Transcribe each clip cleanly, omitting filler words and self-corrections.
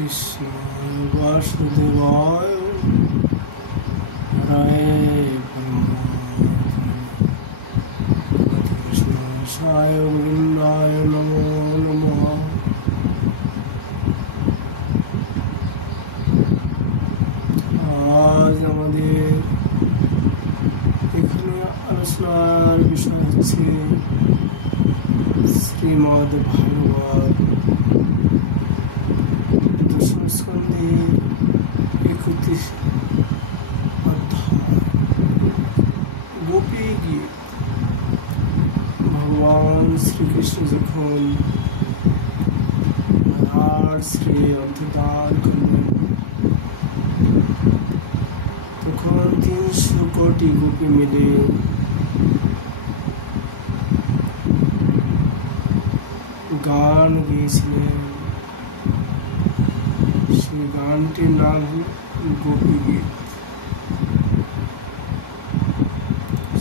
কৃষ্ণ বাসুদেবায় হরে কৃষ্ণ সায় গোবিন্দায় নমো নমঃ। আজ আমাদের এখানে আলোচনার বিষয় হচ্ছে শ্রীমদ্ ভাগবত দশম স্কন্ধের 31 অধ্যায় গোপী গীত। ভগবান শ্রীকৃষ্ণ যখন রাধার শ্রী অন্তর্ধান করলেন তখন 300 কোটি গোপী মিলে গান গেয়েছিলেন। সেই গানটির নাম হল গোপী গীত।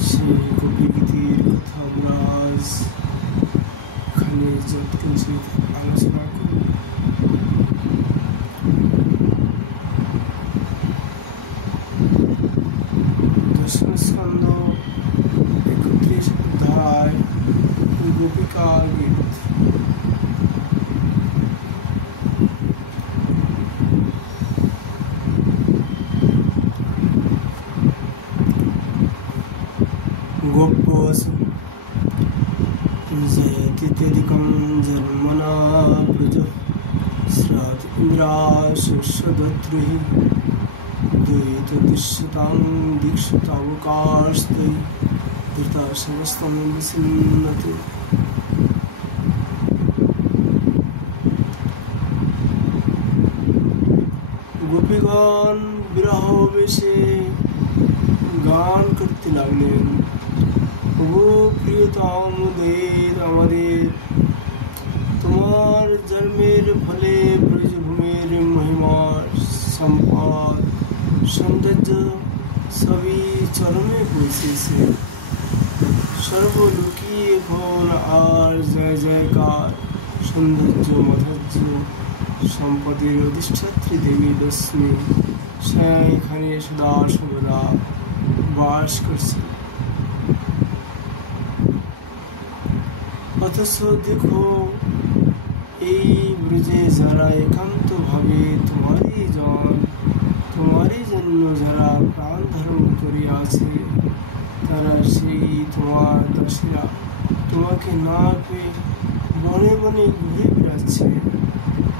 সেই গোপী গীতির কথা আমরা আজ এখানে যৎকিঞ্চিৎ আলোচনা করব। দশম স্কন্ধ 31 অধ্যায় গোপিকা গীত। गोप्यसु जयतीत्यधिकं जन्मना प्रजः स्यात् इन्द्राशस्वदत्रिः द्वैतदृश्यतां दीक्षितावकाशतै धृतसमस्तं विसिन्नते। গোপীগণ বিরহ বেশে গান করতে লাগলেন। ও প্রিয়তম দের আমাদের তোমার জন্মের ফলে ব্রজভূমির মহিমা সম্পদ সৌন্দর্য সবই চরমে পৌঁছেছে। সর্বলোকী এখন আর জয় জয়কার সৌন্দর্য মাধুর্য সম্পদের অধিষ্ঠাত্রী দেবী লক্ষ্মী স্বয়ং এখানে সদা সর্বদা বাস করছে। অথচ দেখো এই ব্রজে যারা একান্ত ভাবে তোমারই জন্য যারা প্রাণ ধারণ করিয়া আছে তারা সেই তোমার দাসীরা তোমাকে না পেয়ে বনে বনে ঘুরে বেড়াচ্ছে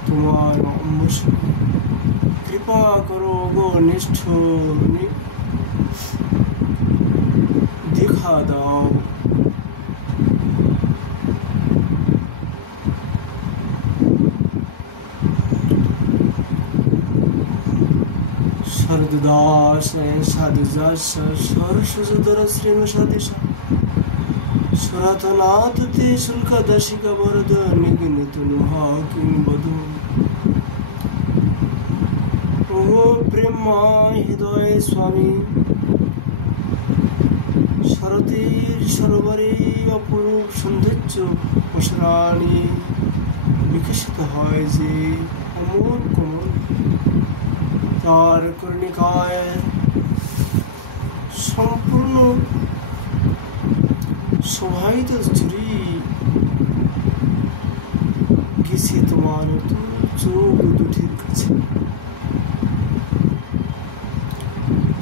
তোমার অম্বসনে। কৃপা করো গো নিষ্ঠুর, দেখা দাও। শরদাস সাধুজাস সরস্বতর শ্রীমসাদিশা সনাতনাথ তে শুল্ক দাসিকা বরদ নিগিনিত নুহা কিংবধূ। ও প্রেমা হৃদয় স্বামী শরতের সরোবরে অপরূপ সৌন্দর্য প্রসারণে বিকশিত হয় যে অমল কমল তার কর্ণিকায় সম্পূর্ণ শোভায়িত চুরি গেছে তোমার চোখ দুটির কাছে।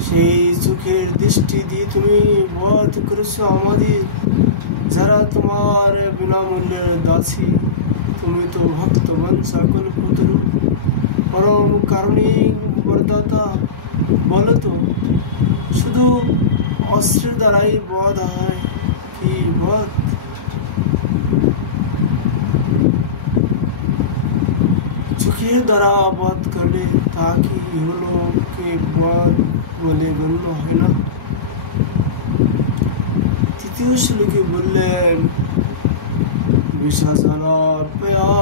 সেই চোখের দৃষ্টি দিয়ে তুমি বধ করেছো আমাদের যারা তোমার বিনামূল্যের দাসী। তুমি তো ভক্তবান সকল পুত্র পরম কারণিক বরদাতা। বলো তো শুধু অস্ত্রের দ্বারাই বধ হয় কি বধ? চোখের দ্বারা বধ করলে তা কি হলো কে বধ বলে গণ্য হয় না? তৃতীয় শ্লোকে বললেন বিষাজনাপয়াদ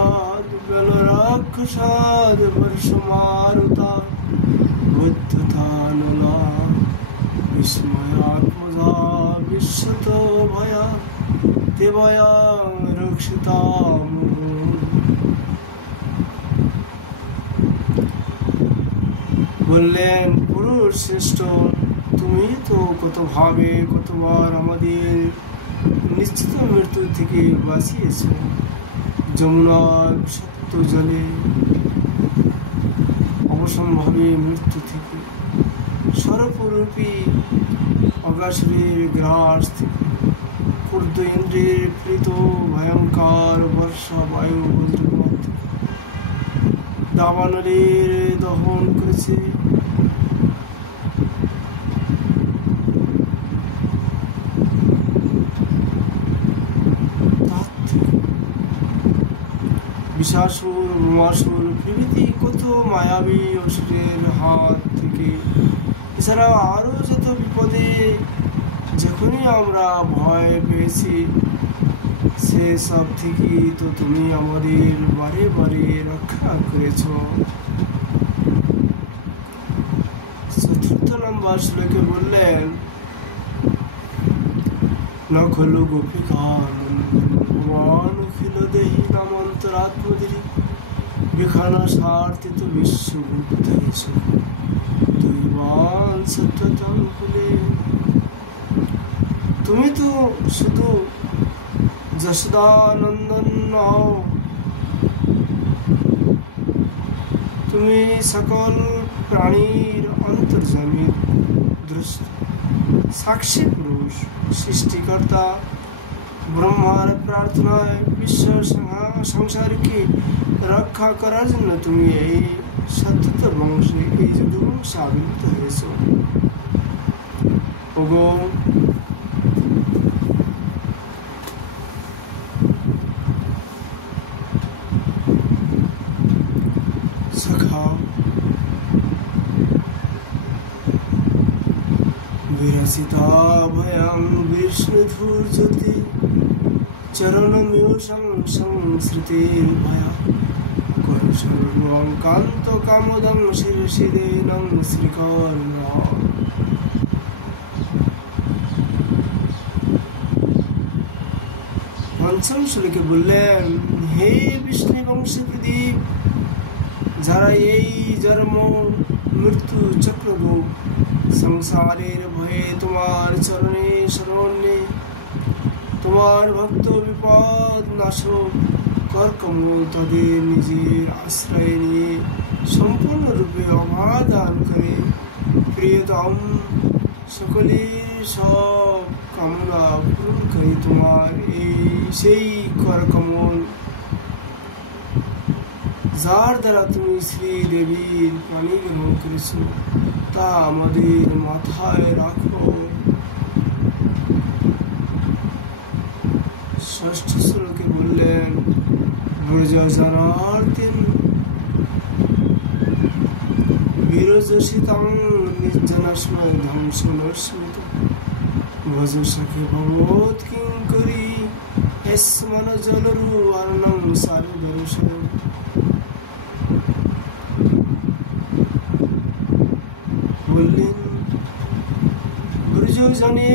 রাক্ষসাদ বর্ষমারুতা বুদ্ধতানলা বিস্ময়াত্মজা বিশ্বত ভয়া দেবয়া রক্ষিতাম। বললেন, পুরুষ শ্রেষ্ঠ, তুমি তো কতভাবে কতবার আমাদের নিশ্চিত মৃত্যু থেকে বাঁচিয়েছ। যমুনার বিষাক্ত জলে, অবসম্ভাবী মৃত্যু থেকে, সর্বরূপী অগাসুরের গ্রাস থেকে, ক্ষুদ্র ইন্দ্রের প্রীত ভয়ঙ্কর বর্ষা বায়ু বজ্রপাত থেকে, দাবানলের দহন করেছে। বিষাসুর, উমাসুর প্রভৃতি কত মায়াবী অসুরের হাত থেকে, এছাড়াও আরো যত বিপদে যখনই আমরা ভয় পেয়েছি, সে সব থেকে তো তুমি আমাদের বারে বারে রক্ষা করেছ। চতুর্থ নম্বর শ্লোকে বললেন, নখলু গোপিকানখিল দেহি নামন্তরাত্মদিরি বিখানা সার্থিত বিশ্ববুদ্ধেশ দৈবান সত্যতম কুলে। তুমি তো শুধু যশোদানন্দন নও, তুমি সকল প্রাণীর অন্তর্যামী দৃষ্টি, সাক্ষী পুরুষ, সৃষ্টিকর্তা। ব্রহ্মার প্রার্থনায় বিশ্ব সংসারকে রক্ষা করার জন্য তুমি এই সত্যত বংশে, এই যদুবংশে আবির্ভূত হয়েছ। ওগো, সখা, বিরসিতা ভয়ং বিষ্ণুধূর্যতি চরণমেও সংসৃতির ভয়া করসর্বং কান্ত কামোদং শিরসিদেনং শ্রীকর্ণ। পঞ্চম শ্লোকে বললেন, হে বিষ্ণু বংশী প্রদীপ, যারা এই জন্ম মৃত্যু চক্র সংসারের ভয়ে তোমার চরণে শরণ নেই, তোমার ভক্ত বিপদ নাশক করকমল তাদের নিজের আশ্রয় নিয়ে সম্পূর্ণরূপে অবাদান করে, প্রিয়তম সকলের সব কামনা পূরণ করে তোমার সেই করকমল, যার দ্বারা তুমি শ্রীদেবীর প্রাণী গ্রহণ করেছ, তা আমাদের মাথায় রাখো। ষষ্ঠ শ্লোকে বললেন, ব্রজ জনার্দন বিরজসিতাং নির্জনস্ময় ধ্বংস নস্মিত ভজ সখে ভবত কিঙ্করী স্মন জলরু অর্ণং সারু দর্শন। বললেন, ব্রজজনে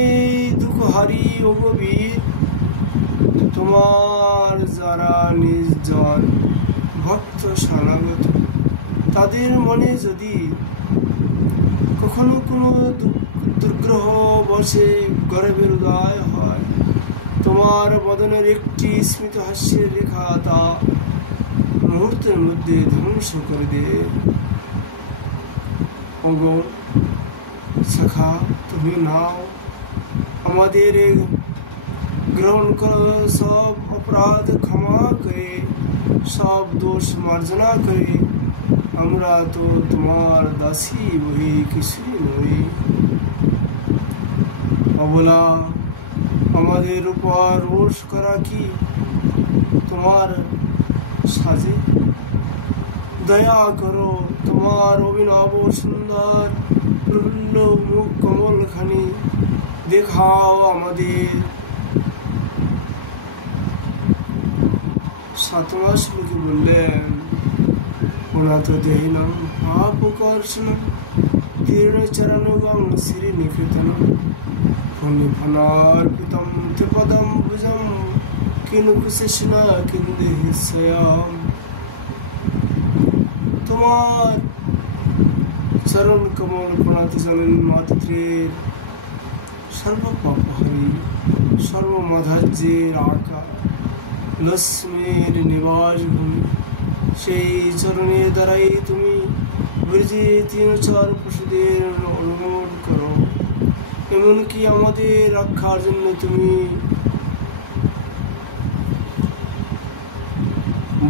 দুঃখহারি ও গভীর, তোমার যারা নির্জন ভক্ত শরণাগত, তাদের মনে যদি কখনো কোনো দুর্গ্রহ বসে গর্বের উদয় হয়, তোমার বদনের একটি স্মিত হাস্যের রেখা তা মুহূর্তের মধ্যে ধ্বংস করে দেয়। ওগো সখা, তুমি নাও, আমাদের গ্রহণ করো, সব অপরাধ ক্ষমা করে, সব দোষ মার্জনা করে, আমরা তো তোমার দাসী বহি কিছুই নই। অবলা, আমাদের উপর রোষ করা কি তোমার সাজে? দয়া করো, তোমার অভিনব সুন্দর প্রফুল্ল মুখ কমল খানি দেখাও আমাদের। সাতমা শ্লোকে বললেন, পুনাত দেহিনং পাপকর্ষণং তীর্ণ চরণগং শ্রী নিকেতনম ফণিফণার্পিতম তে পদম ভুজম কিনু কুশেষণা কিন্দেহিস্বয়ম। তোমার চরণ কমল প্রণত জনন মাতৃর সর্বপাপহারী সর্বমাধার্যের আকার লক্ষ্মীর নিবাস ভূমি সেই চরণের দ্বারাই তুমি ব্রজে তিন চার পশুদের অনুগমন করো। এমনকি আমাদের রক্ষার জন্য তুমি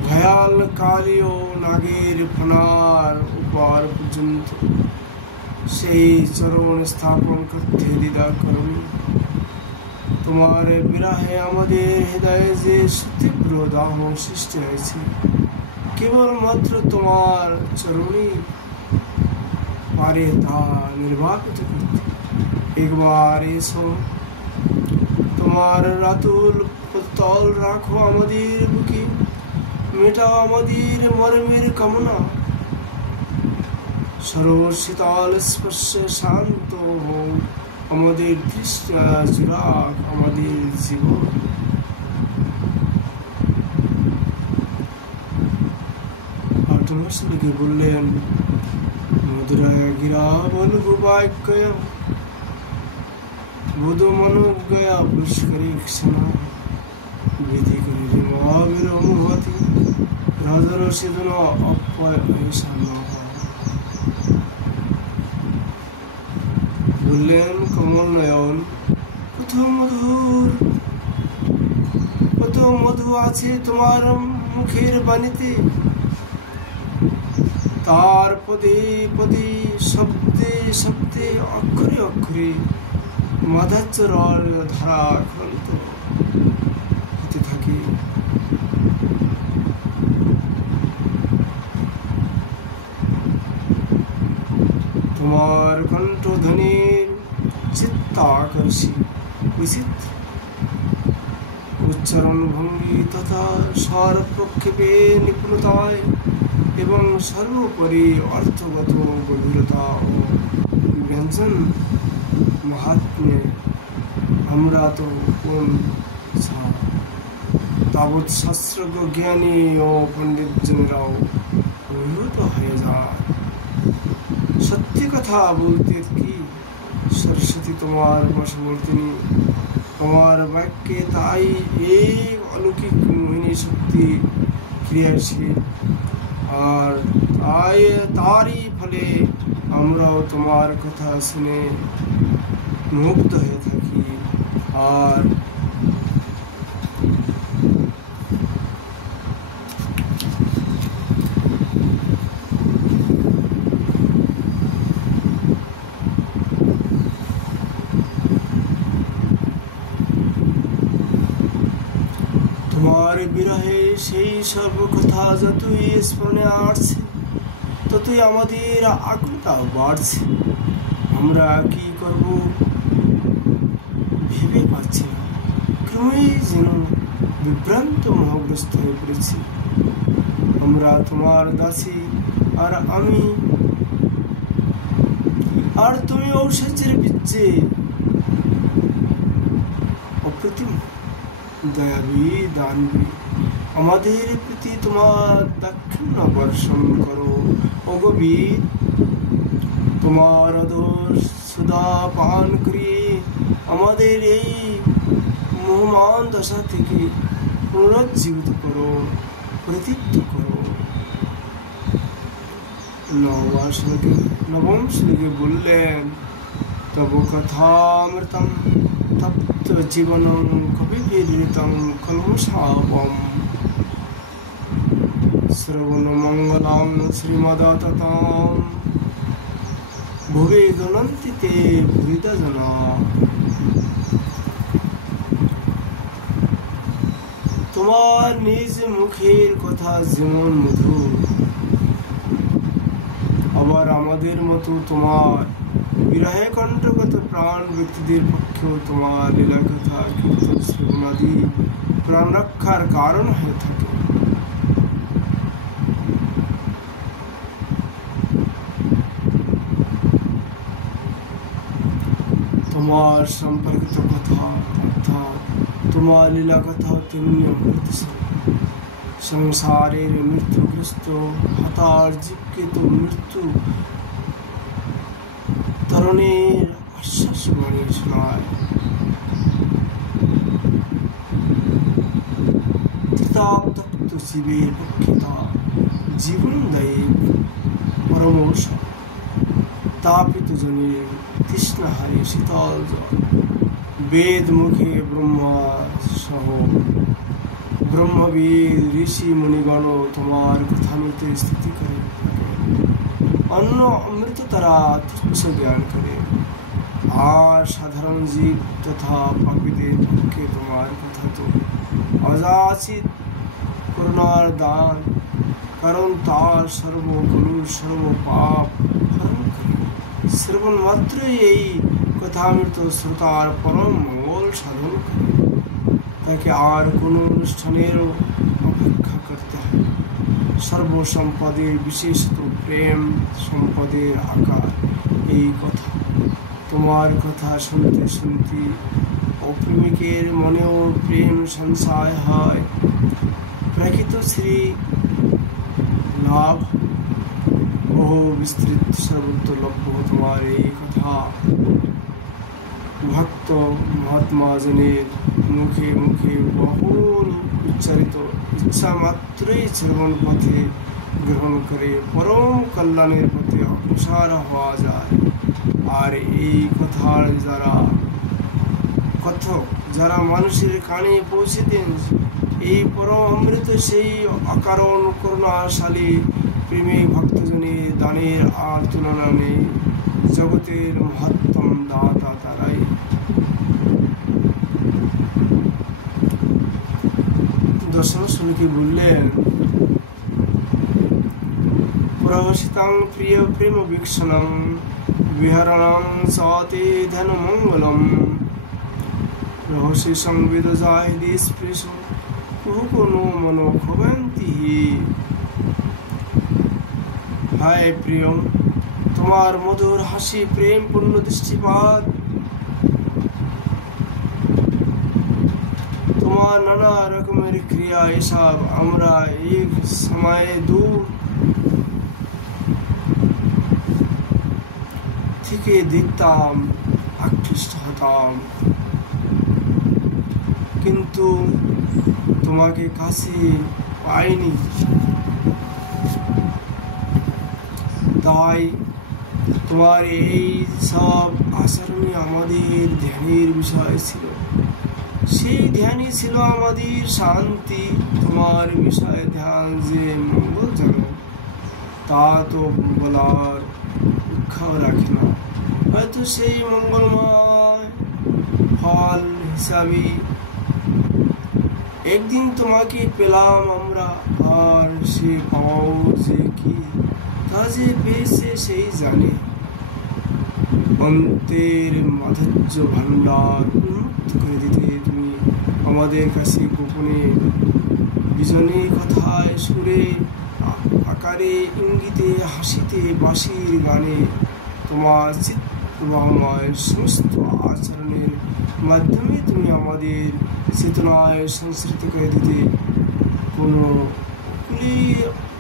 ভয়াল কালী ও নাগের ফনার উপর পর্যন্ত সেই চরণ স্থাপন করতে দ্বিধা করনি। তোমার বিরহে আমাদের হৃদয়ে যে তীব্র দাহ সৃষ্টি হয়েছে, কেবলমাত্র তোমার চরণই পারে তা নির্বাপিত করতে। একবার এসো, তোমার রাতুল তল রাখো আমাদের বুকে, মেটাও আমাদের মর্মের কামনা। সরোশীতল স্পর্শে শান্ত হোক আমাদের তৃষ্ণা, জুড়াক আমাদের জীবন। আটমাসলিকে বললেন, মধুরায় গিরা বলবু বাক্য বুধ মানব গয়া পুষ্করে ক্ষণা বিধি করে মহাবীর অনুভূতি রাজার সেদিন অপয় বললেন, কমল নয়ন কত মধু আছে তোমার মুখের বাণীতে। তার পদে পদে শব্দে শব্দে অক্ষরে অক্ষরে মাধাচরণ ধারা আক্রান্ত হতে থাকে। তোমার কণ্ঠধ্বনির চিত্তাকর্ষী বিচিত্র উচ্চারণ ভঙ্গি তথা স্বর প্রক্ষেপে নিপুণতায় এবং সর্বোপরি অর্থগত গভীরতা ও ব্যঞ্জন মাহাত্ম্যে আমরা তো কোন তাবৎ শাস্ত্রজ্ঞ জ্ঞানী ও পণ্ডিতজনেরাও অভিভূত হয়ে যায়। সত্যি কথা বলতে কি সরস্বতী তোমার বশবর্তিনী, তোমার বাক্যে তাই এই অলৌকিক মোহিনী শক্তি ক্রিয়াশীল, আর তারই ফলে আমরাও তোমার কথা শুনে মুগ্ধ হয়ে থাকি। আর তোমার বিরহে সেই সব কথা যতই স্মরণে আসছে, ততই আমাদের আকুলতা বাড়ছে। আমরা কি করব ভেবে পাচ্ছি না, ক্রমেই যেন বিভ্রান্ত মহাগ্রস্ত হয়ে পড়েছি। আমরা তোমার দাসী, আর আমি, আর তুমি ঔষধের বীজে অপ্রতিম দয়াবী দানবী। আমাদের প্রতি তোমার দাক্ষিণ্য বর্ষণ করো অগভীর। তোমার আদর্শ সুধা পান করিয়ে আমাদের এই মোহমান দশা থেকে পুনরুজ্জীবিত করো, প্রতীপ্ত করো। নবম শ্লোকে বললেন, তব কথামৃতম তপ্ত জীবনং কবিভিরৃতং কলমশাবম শ্রবণ মঙ্গলং শ্রীমদাততাম ভুবে গণন্তি তে ভূরিদা জনা। তোমার নিজ মুখের কথা যেমন মধুর, আবার আমাদের মতো তোমার বিরহে কণ্ঠগত প্রাণ ব্যক্তিদের পক্ষেও তোমার লীলা কথা কীর্তন শ্রবণাদি প্রাণ রক্ষার কারণ হয়ে থাকে। তোমার সম্পর্কিত কথা অর্থাৎ তোমার লীলা কথা তেমনি অমৃতসর। সংসারের মৃত্যুগ্রস্ত হতার জীবকে তো মৃত্যু তরুণের আশ্বাস বাণী শোনায়। ত্রিতাপ শিবের পক্ষে তা জীবনদায়ী পরমর্শ, তাপিত জনের তৃষ্ণাহারী শীতল জল। বেদ মুখে ব্রহ্মা সহ ব্রহ্মবিদ ঋষি মুনিগণ তোমার কথামৃতে স্থিতি করে। অন্য অমৃত তারা তুচ্ছ জ্ঞান করে, আর সাধারণ জীব তথা পাপীদের পক্ষে তোমার কথা তো অযাচিত করুণার দান, কারণ তার সর্বকলুষ সর্বপাপ হরণ করে। শ্রবণ মাত্রই এই কথামৃত শ্রোতার পরম মঙ্গল সাধন করে, তাকে আর কোনো অনুষ্ঠানেরও অপেক্ষা করতে হয়। সর্বসম্পদের বিশেষত প্রেম সম্পদের আকার এই কথা। তোমার কথা শুনতে শুনতে অপ্রেমিকের মনেও প্রেম সঞ্চয় হয়, প্রাকৃত শ্রী লাভ বহু বিস্তৃত সর্বত্র লভ্য তোমার এই কথা। ভক্ত মহাত্মা জনের মুখে মুখে বহুল উচ্চারিত, ইচ্ছা মাত্রই শ্রবণ পথে গ্রহণ করে পরম কল্যাণের পথে অগ্রসর হওয়া যায়। আর এই কথার যারা মানুষের কানে পৌঁছে দেন, এই পরম অমৃত সেই অকারণ করুণাশালী প্রেমিক ভক্তজনের দানের আর তুলনা নেই। জগতের মহত্তম দাতা তারাই। দর্শন শুনে বললেন, প্রহসিতাং প্রিয় প্রেম বীক্ষণং বিহরণং সতে ধন মঙ্গলম রহস্য সংবেদ যায় স্পৃশ কোনো মনো ভবন্তি। হায় প্রিয়, তোমার মধুর হাসি প্রেম পূর্ণ দৃষ্টিপাত, তোমার নানা রকমের ক্রিয়া এসব আমরা এক সময়ে দূর থেকে দেখতাম, আকৃষ্ট হতাম, কিন্তু তোমাকে কাছে পাইনি। তাই তোমার এই সব আচরণে আমাদের ধ্যানের বিষয় ছিল। সেই ধ্যানই ছিল আমাদের শান্তি। তোমার বিষয়ে ধ্যান যে মঙ্গলজনক তা তো বলার উৎসাহ রাখে না। হয়তো সেই মঙ্গলময় ফল হিসাবে একদিন তোমাকে পেলাম আমরা, আর সে পাওয়াও যে কি তা যে পেয়েছে সেই জানে। অন্তের মাধুর্য ভাণ্ডার উন্মুক্ত করে দিতে তুমি আমাদের কাছে গোপনে বিজনে কথায় সুরে আকারে ইঙ্গিতে হাসিতে বাঁশির গানে তোমার চিত্তময় সমস্ত আচরণের মাধ্যমে তুমি আমাদের চেতনায় সংস্কৃত করে দিতে কোনো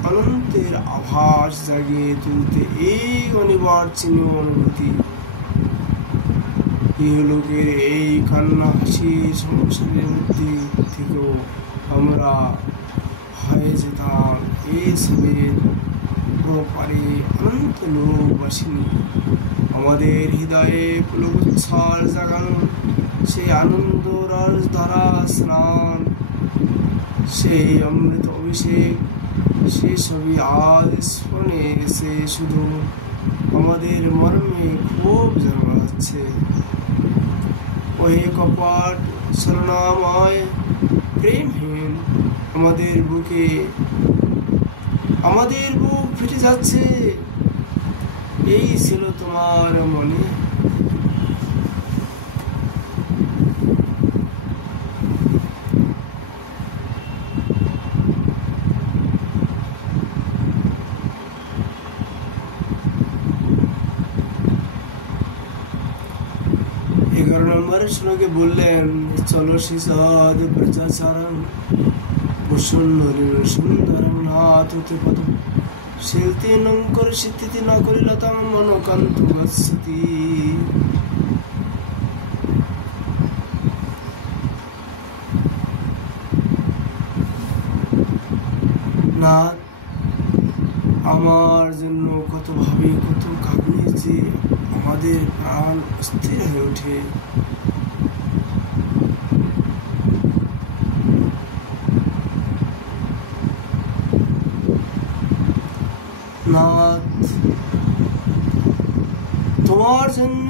অনন্তের আভাস জাগিয়ে তুলতে এই অনিবার্যনীয় অনুভূতি। ইহলোকের এই কান্না হাসি সংসারের মধ্যে থেকেও আমরা হয়ে যেতাম এসবের পারে অনন্ত লোকবাসিনী। আমাদের হৃদয়ে পুলকোচ্ছ্বাস জাগানো সেই আনন্দ রস ধারা স্নান, সেই অমৃত অভিষেক, সে সবই আজ স্মরণে এসে শুধু আমাদের মর্মে খুব জন্মাচ্ছে। ওই কপট শরণাময় প্রেমহীন আমাদের বুক ফেটে যাচ্ছে। এই ছিল তোমার মনে। শ্লোকে বললেন, চলো শিশদ প্রচাচারং প্রসন্ন সুন্দরং নাথ পদম শিলতে নঙ্কর সিদ্ধিতি না করিলতাম মনকান্ত গচ্ছতি। নাথ, আমার জন্য কত ভাবে কত কাঁদে যে আমাদের প্রাণ অস্থির হয়ে ওঠে। নাথ, তোমার জন্য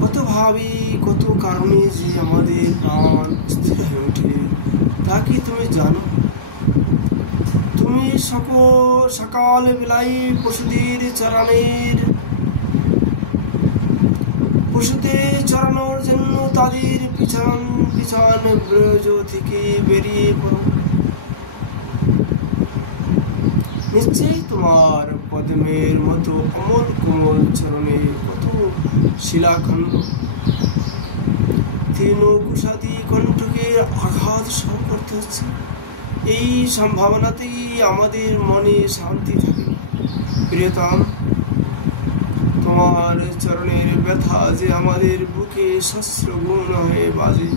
কত ভাবি কত কারণে যে আমাদের প্রাণ স্থির হয়ে ওঠে, তা কি তুমি জানো? তুমি সকাল বেলায় পশুদের চড়ানোর জন্য তাদের পিছন ব্রজ থেকে বেরিয়ে পড়ো। নিশ্চয়ই তোমার পদ্মের মতো অমল কোমল চরণে কত শিলাখণ্ড তৃণকুষাদি কণ্ঠকে আঘাত সহ করতে হচ্ছে। এই সম্ভাবনাতেই আমাদের মনে শান্তি থাকে। প্রিয়তম, তোমার চরণের ব্যথা যে আমাদের বুকে সহস্রগুণ হয়ে বাজে।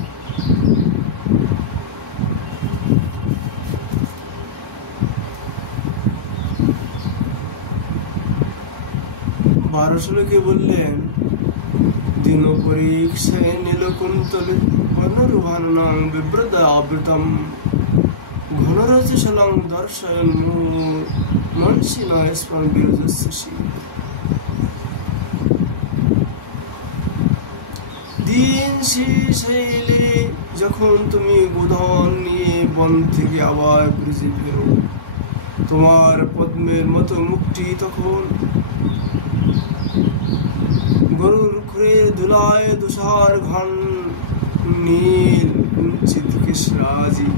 বারশোলকে বললেন, দিন পরীক্ষায় নীলকুন্তলে অনুরুভানং বিব্রত আবৃতম ঘনরজশলং দর্শয়ন মনসি নয়স্পন বিরজস্যসি। দিন শেষ হয়ে এলে যখন তুমি গোধন নিয়ে বন থেকে আবার ব্রিজে ফেরো, তোমার পদ্মের মতো মুখটি তখন গরুর খুরের ধুলায় তুষার ঘন নীল কুঞ্চিত কেশরাজি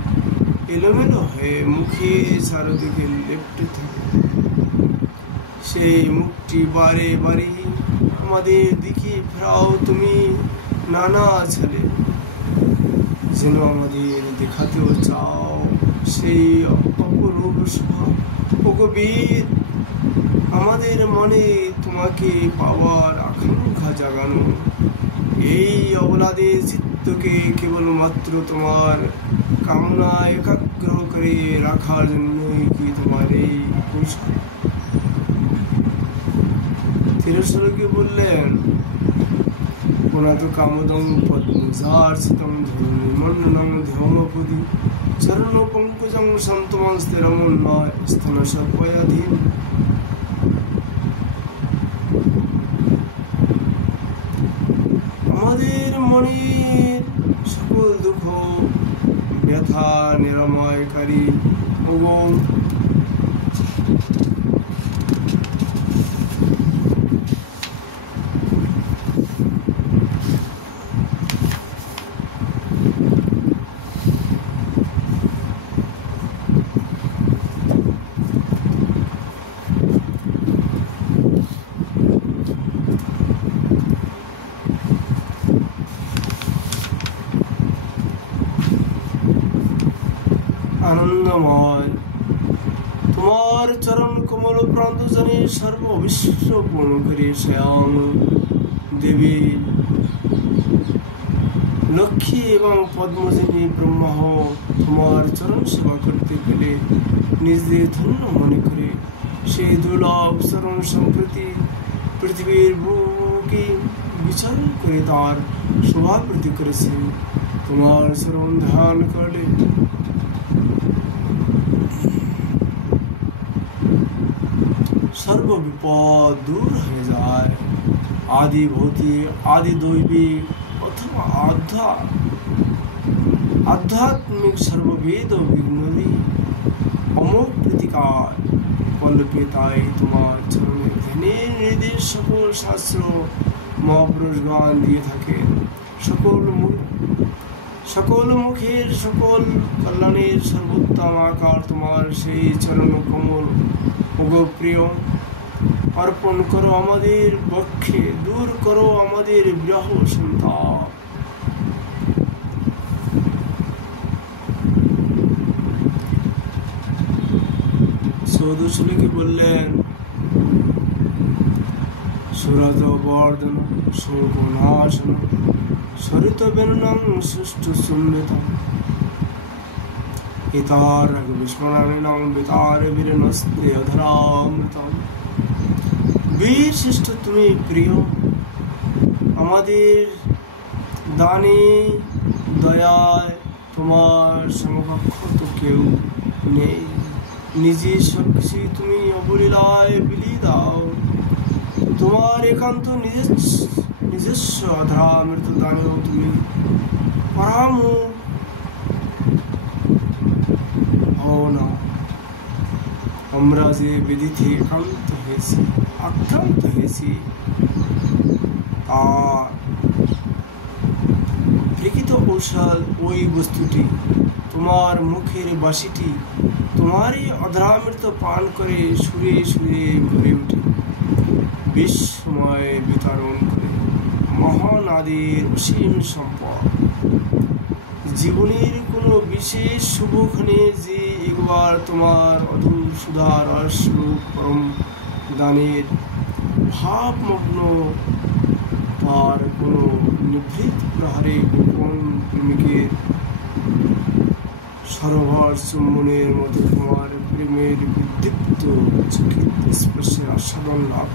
এলোমেলো হয়ে মুখে চারদিকে লেপ্টে থাকে। সেই মুখটি বারে বারে আমাদের দিকে ফেরাও তুমি নানা ছালে, যেন আমাদের দেখাতেও চাও সেই অপরূপ স্বভাব। ও কবীর, আমাদের মনে তোমাকে পাওয়ার আকাঙ্ক্ষা জাগানো, এই অবলাদের চিত্তকে কেবলমাত্র তোমার কামনা একাগ্র করে রাখার জন্যই কি তোমার এই কৌশল? তিরস্বরকে বললেন, পুনাত কামদং পদ্মজার্চিতং ধর্মমণ্ডলং ধ্যোমপদি চরণ পঙ্কজং সন্তমং স্থিরমন্ময় স্তন সর্বয়াধীন। আমাদের মনের সকল দুঃখ ব্যথা নিরাময়কারী ওগো আনন্দময়, তোমার চরণ কমল প্রান্ত জানি সর্ববিশ্ব পূর্ণ করে স্বয়ং দেবী লক্ষ্মী এবং পদ্মজনী ব্রহ্মা তোমার চরণ সেবা করতে পেলে নিজে ধন্য মনে করে সেই দুর্লভ চরণ সম্প্রতি পৃথিবীর বুকে বিচার করে তার শোভা বৃদ্ধি করেছে। তোমার চরণ ধ্যান করলে সর্ব বিপদ দূর হয়ে যায়। আদি ভৌতিক, আদি দৈবিক অথবা আধ্যাত্মিক সর্বভেদ বিঘ্নলি অমোঘ প্রতিকার পল্লবে। তাই তোমার চরণে ধ্যানের নির্দেশ সকল শাস্ত্র মহাপুরুষ গান দিয়ে থাকে। সকল মুখের সকল কল্যাণের সর্বোত্তম আকার তোমার সেই চরণ কমল। ওগো প্রিয়, অর্পণ করো আমাদের বক্ষে, দূর করো আমাদের বিরহ সন্তাপ। সৌদশলীকে বললেন, সুরত বর্ধন শোকনাশন সরিত বেনুনং সুষ্ঠু সুন্নিতম ইতার বিস্মরণিনং বিতার বীরনস্তে অধরামৃতম। বীর শ্রেষ্ঠ তুমি প্রিয়, আমাদের দানে দয়ায় তোমার সমকক্ষ তো কেউ নেই। নিজে সবকিছু তুমি অবলীলায় বিলিয়ে দাও। তোমার একান্ত নিজস্ব অধরামৃত দানেও তুমি পরামুখ হও না। আমরা যে বিধিতে আক্রান্ত হয়েছি আর প্রকৃত কৌশল ওই বস্তুটি, তোমার মুখের বাসিটি তোমারই অধরামৃত পান করে সুরে সুরে ভরে উঠে, বিশ্বময় বিতরণ করে মহান আদির অসীম সম্পদ। জীবনের কোনো বিশেষ শুভক্ষণে যে একবার তোমার অধুর সুধার রসরূপ পরম দানের ভাবমগ্ন, তার কোনো নিভৃত প্রহারে গোপন প্রেমিকের সরোবর চুম্বনের মতো তোমার প্রেমের বিদীপ্ত চোখের স্পর্শের আস্বাদন লাভ।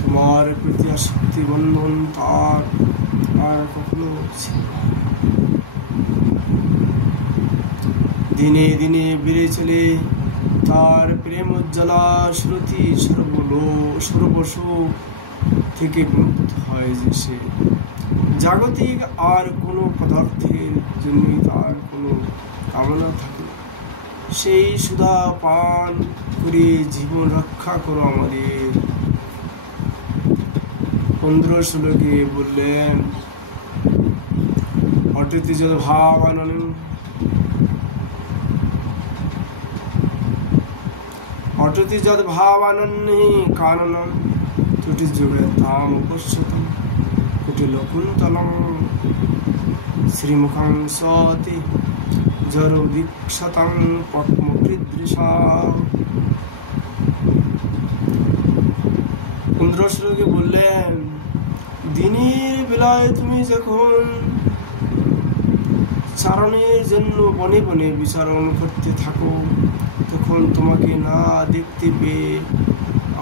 তোমার প্রতি আসক্তি বন্ধন তার আর কখনো ছিল। দিনে দিনে বেড়ে চলে তার প্রেম উজ্জ্বলা শ্রুতি, সর্বসুখ থেকে মুক্ত হয় যে সে। জাগতিক আর কোনো পদার্থের জন্য তার কোনো কামনা থাকে না। সেই সুধা পান করে জীবন রক্ষা করো আমাদের। 15-16 বললেন, অটিতি যদ ভাবানন অটিতি যদ ভাবানন্যি কাননম ত্রুটি যোগে তাম পশ্যতম কুটিলকুন্তলম শ্রীমুখং সতি জরো দীক্ষতং পদ্মকৃদৃশা। 15-16 বললেন, দিনের বেলায় তুমি যখন চারণের জন্য বনে বনে বিচরণ করতে থাকো, তখন তোমাকে না দেখতে পেয়ে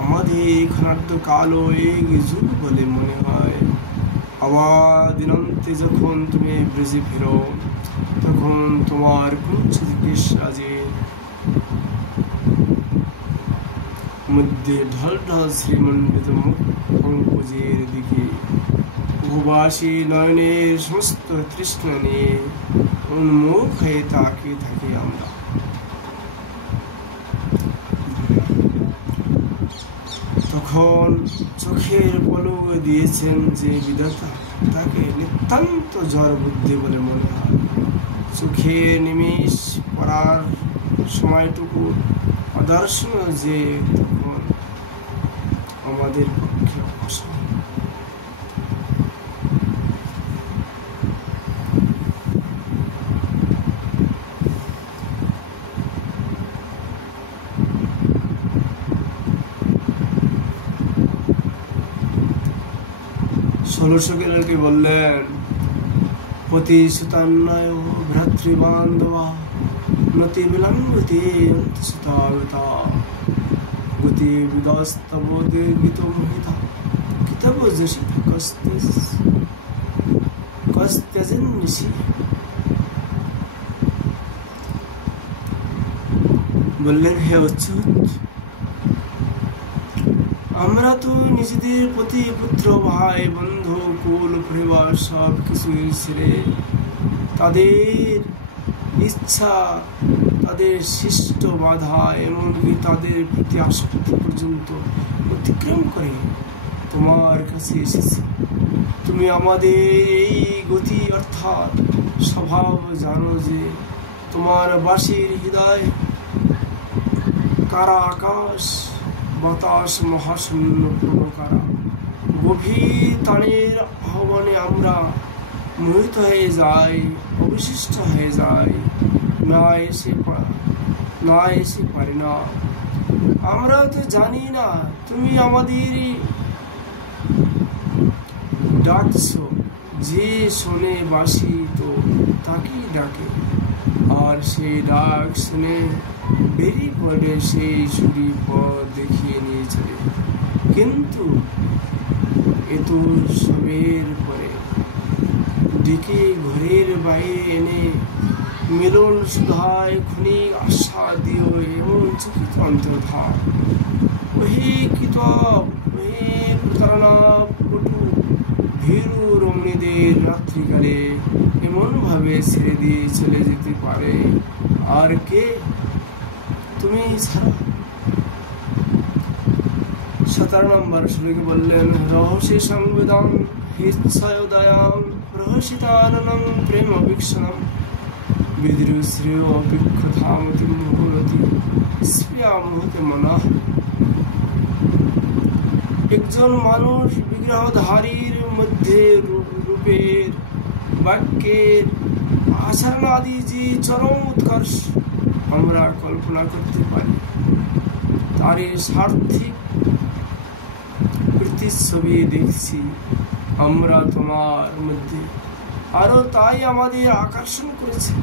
আমাদের খানার্ধ কালো এক যুগ বলে মনে হয়। আবার দিনান্তে যখন তুমি ব্রিজে ফেরো, তখন তোমার কুঞ্চ রাজের মধ্যে ঢল ঢল শ্রীমণ্ডিত মুখ পঙ্কজের দিকে উপবাসী নয়নের সমস্ত তৃষ্ণা নিয়ে উন্মুখ হয়ে তাকিয়ে থাকি আমরা। তখন চোখের পলক দিয়েছেন যে বিধাতা, তাকে নিতান্ত জ্বর বুদ্ধি বলে মনে হয়। চোখে নিমেষ পড়ার সময়টুকু অদর্শনীয় যে তখন আমাদের পক্ষে অসম্ভব। ষোলশকে বললেন, পতি সুতান্নয় ভ্রাতৃবান্ধবা নতি বিলম্বতি সুতাগতা গতি বিদস্তব দেবিত মোহিতা কিতব যশিত কস্তেজেন নিশি। বললেন, হে উচ্চুত, আমরা তো নিজেদের প্রতি পুত্র ভাই বন্ধু কুল পরিবার সব কিছু ছেড়ে তাদের ইচ্ছা, তাদের সৃষ্ট বাধা, এমনকি তাদের প্রতি আসক্তি পর্যন্ত অতিক্রম করে তোমার কাছে এসেছি। তুমি আমাদের এই গতি অর্থাৎ স্বভাব জানো যে তোমার বাসীর হৃদয় কারা আকাশ বাতাস মহাশূন্য প্রকারা গভীর তানের আহ্বানে আমরা মোহিত হয়ে যাই, অবশিষ্ট হয়ে যাই, না এসে পারি না। আমরা তো জানি না তুমি আমাদের ডাকছো, যে শোনে বাঁশি তো তাকেই ডাকে, আর সেই ডাক শুনে বেরিয়ে পড়ে সেই সুরি পথ দেখিয়ে নিয়ে চলে। কিন্তু এত সবের পরে ডেকে ঘরের বাইরে এনে মিলন সুধায় ক্ষণিক আশা দিও এমন চকিত অন্তর্ধান। ওহে কিতাব, ওহে প্রতারণা পটু ভীরু রমণীদের রাত্রিকালে এমন ভাবে ছেড়ে দিয়ে চলে যেতে পারে আর কে? তুমি ছাড়া। 17 নম্বর শ্লোকে বললেন, রহস্যে সংবেদন হিচ্ছায়োদয়াং রহস্যিতাননং প্রেম অভীক্ষণম বিদ্রুশ্রেয় অপেক্ষতামতি মুহূর্তি স্প্রিয়া মুহূর্তে মনঃ। একজন মানুষ বিগ্রহধারীর মধ্যে রূপের, বাক্যের, আচরণ আদি যে চরম উৎকর্ষ আমরা কল্পনা করতে পারি, তার সার্থিক প্রতিচ্ছবি দেখছি আমরা তোমার মধ্যে। আরো তাই আমাদের আকর্ষণ করেছে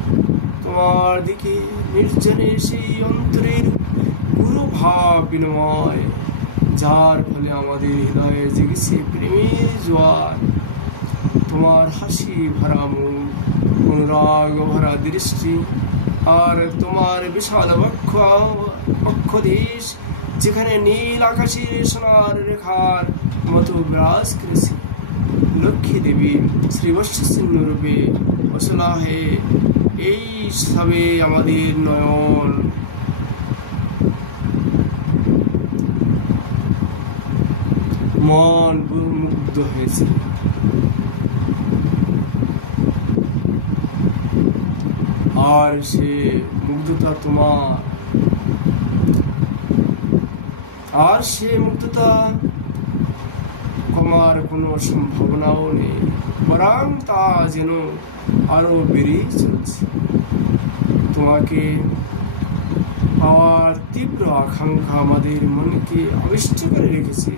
তোমার দিকে নির্জনে সেই অন্তরের গুরু ভাব বিনিময়, যার ফলে আমাদের হৃদয়ে জেগেছে প্রেমের জোয়ার। তোমার হাসি ভরা মুখ, অনুরাগ ভরা দৃষ্টি, আর তোমার বিশাল বক্ষ দেশ যেখানে নীল আকাশের সোনার রেখার মতো বিরাজ করেছে। লক্ষ্মী দেবী শ্রীবৎসচিহ্ন রূপে অসলাহে এই সবে আমাদের নয়ন মন মুগ্ধ হয়েছে। আর সে মুগ্ধতা তোমার, আর সে মুগ্ধতা কমার কোনো সম্ভাবনাও নেই, বরং তা যেন আরো বেড়েই চলছে। তোমাকে পাওয়ার তীব্র আকাঙ্ক্ষা আমাদের মনকে আবিষ্ট করে রেখেছে।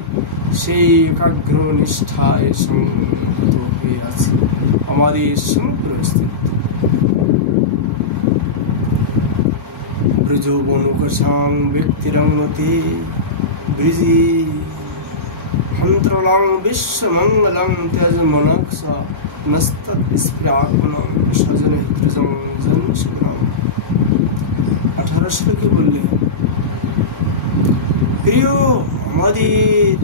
সেই একাগ্র নিষ্ঠায় সংহত হয়ে আছে আমাদের সমগ্র অস্তিত্ব। ব্রজবনকসাং ব্যক্তিরঙ্গতে ব্রিজি হন্ত্রলাং বিশ্বমঙ্গলং ত্যাজ মনক্সা নস্তৎ স্প্রাকনং সজনে ত্রিজং জনসুরং। 18 শ্লোকে বললেন, প্রিয় আমাদের,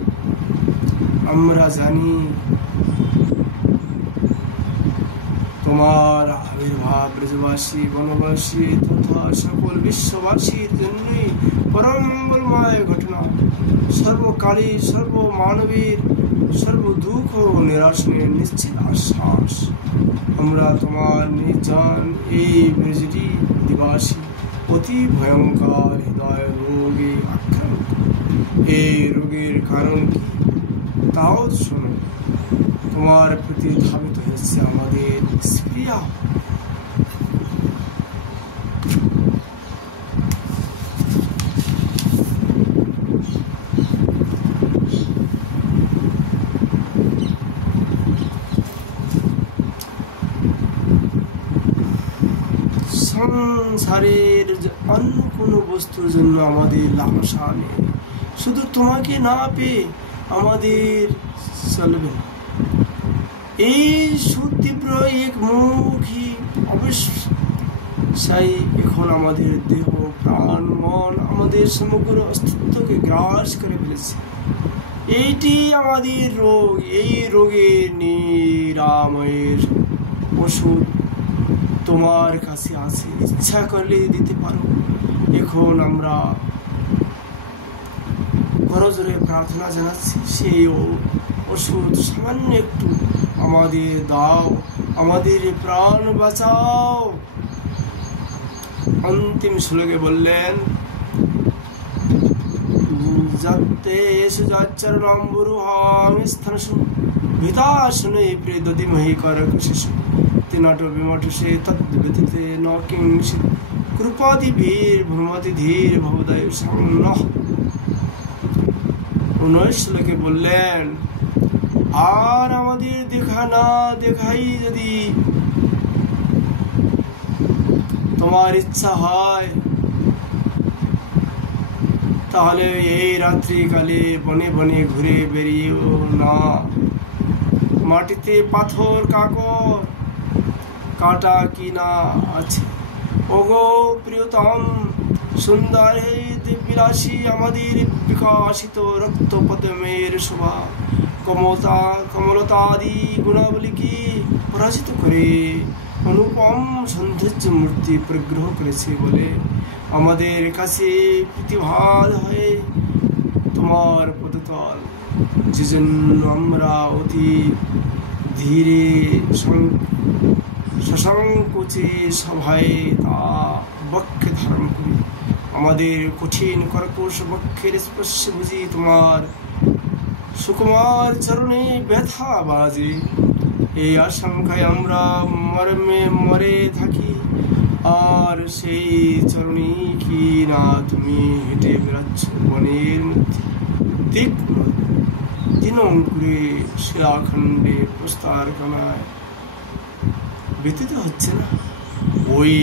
আমরা জানি তোমার আবির্ভাব ব্রজবাসী, বনবাসী তথা সকল বিশ্ববাসীর জন্যই পরম মঙ্গলময় ঘটনা। সর্বকালে সর্বমানবের সর্বদুঃখ ও নিরাসনের নিশ্চিত আশ্বাস। আমরা তোমার নির্জন এই ব্রজটি দিবাসী অতি ভয়ঙ্কর হৃদয় রোগে আক্রান্ত। এই রোগের কারণ কি তাও শোনো। তোমার প্রতি ধাবিত হচ্ছে আমাদের স্প্রিয়া। সংসারের অন্য কোনো বস্তুর জন্য আমাদের লালসা নেই। শুধু তোমাকে না পেয়ে আমাদের চলবে না। এই সুতীব্র একমুখী অবশ্যই এখন আমাদের দেহ, প্রাণ, মন, আমাদের সমগ্র অস্তিত্বকে গ্রাস করে ফেলেছে। এইটি আমাদের রোগ। এই রোগের নিরাময়ের ওষুধ তোমার কাছে আছে, ইচ্ছা করলে দিতে পারো। এখন আমরা করজোরে প্রার্থনা জানাচ্ছি, সেই ওষুধ সামান্য একটু আমাদের দাও, আমাদের প্রাণ বাঁচাও। অন্তিম শ্লোকে বললেন, যত্তেষু যচ্চরণাম্বুরুহামি স্তনসু ভিতাসনে প্রেদধিমহি করকশিশু তিনট বিমঠসে তদ্ব্যতীতে ন কিঞ্চিৎ কৃপাদিভির ভ্রমতি ধীর ভবদয় সান্নঃ। 19 শ্লোকে বললেন, আর আমাদের দেখা না দেখাই যদি তোমার ইচ্ছা হয় তাহলে এই রাত্রিকালে বনে বনে ঘুরে বেরিয়েও না। মাটিতে পাথর কাকর কাটা কি না আছে। ওগো প্রিয়তম সুন্দর হে দিব্যরাশি, আমাদের বিকাশিত রক্তপদ্মের শোভা কমলতাদি গুণাবলীকে পরাজিত করে অনুপম সৌন্দর্য মূর্তি পরিগ্রহ করেছে বলে আমাদের কাছে প্রতিভাদ হয়ে তোমার পদতল, যে জন্য আমরা অতি ধীরে সসংকোচে সভায় তা বক্ষে ধারণ করি। আমাদের কঠিন কর্কশ বক্ষের স্পর্শে বুঝি তোমার সুকুমার চরণে ব্যথা বাজে। এই আশঙ্কায় আমরা মরে থাকি, আর সেই চরণে কি না তুমি হেঁটে বেড়াচ্ছ বনের মধ্যে তীক্ষ্ণ দিনঙ্কুরে শিলাখণ্ডে প্রস্তার কানায় ব্যতীত হচ্ছে না ওই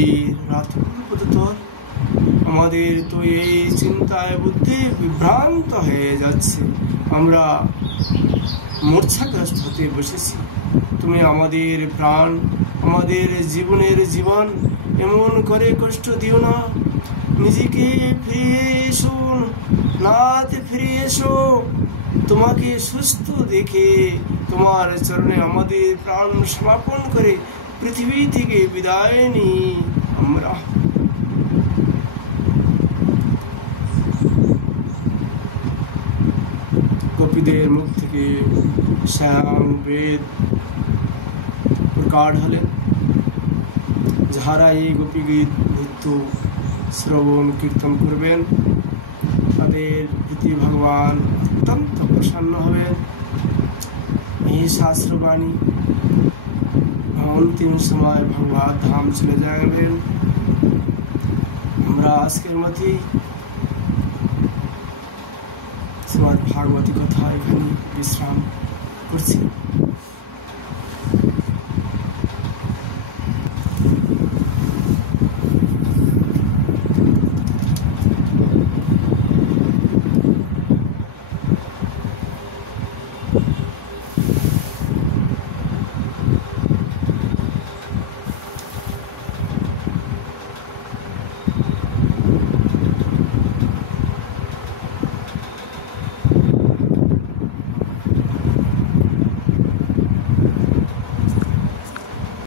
রাতুল পদতল। আমাদের তো এই চিন্তায় বুদ্ধি বিভ্রান্ত হয়ে যাচ্ছে, আমরা মূর্ছাগ্রস্ত হতে বসেছি। তুমি আমাদের প্রাণ, আমাদের জীবনের জীবন এমন করে কষ্ট দিও না। নিজেকে ফিরে এসো, নাতে ফিরে এসো। তোমাকে সুস্থ দেখে তোমার চরণে আমাদের প্রাণ সমাপন করে পৃথিবী থেকে বিদায় নিই আমরা। গোপীদের মুখ থেকে শ্যাম বেদ প্রকার হলেন, যাহারা এই গোপী গীত নৃত্য শ্রবণ কীর্তন করবেন তাদের প্রতি ভগবান অত্যন্ত প্রসন্ন হবেন। এই শাস্ত্রবাণী অন্তিম সময় ভগবান ধাম চলে যাবেন। আমরা আজকের মধ্যে শ্রীমদ্ ভাগবতী কথা এখানে বিশ্রাম করছি।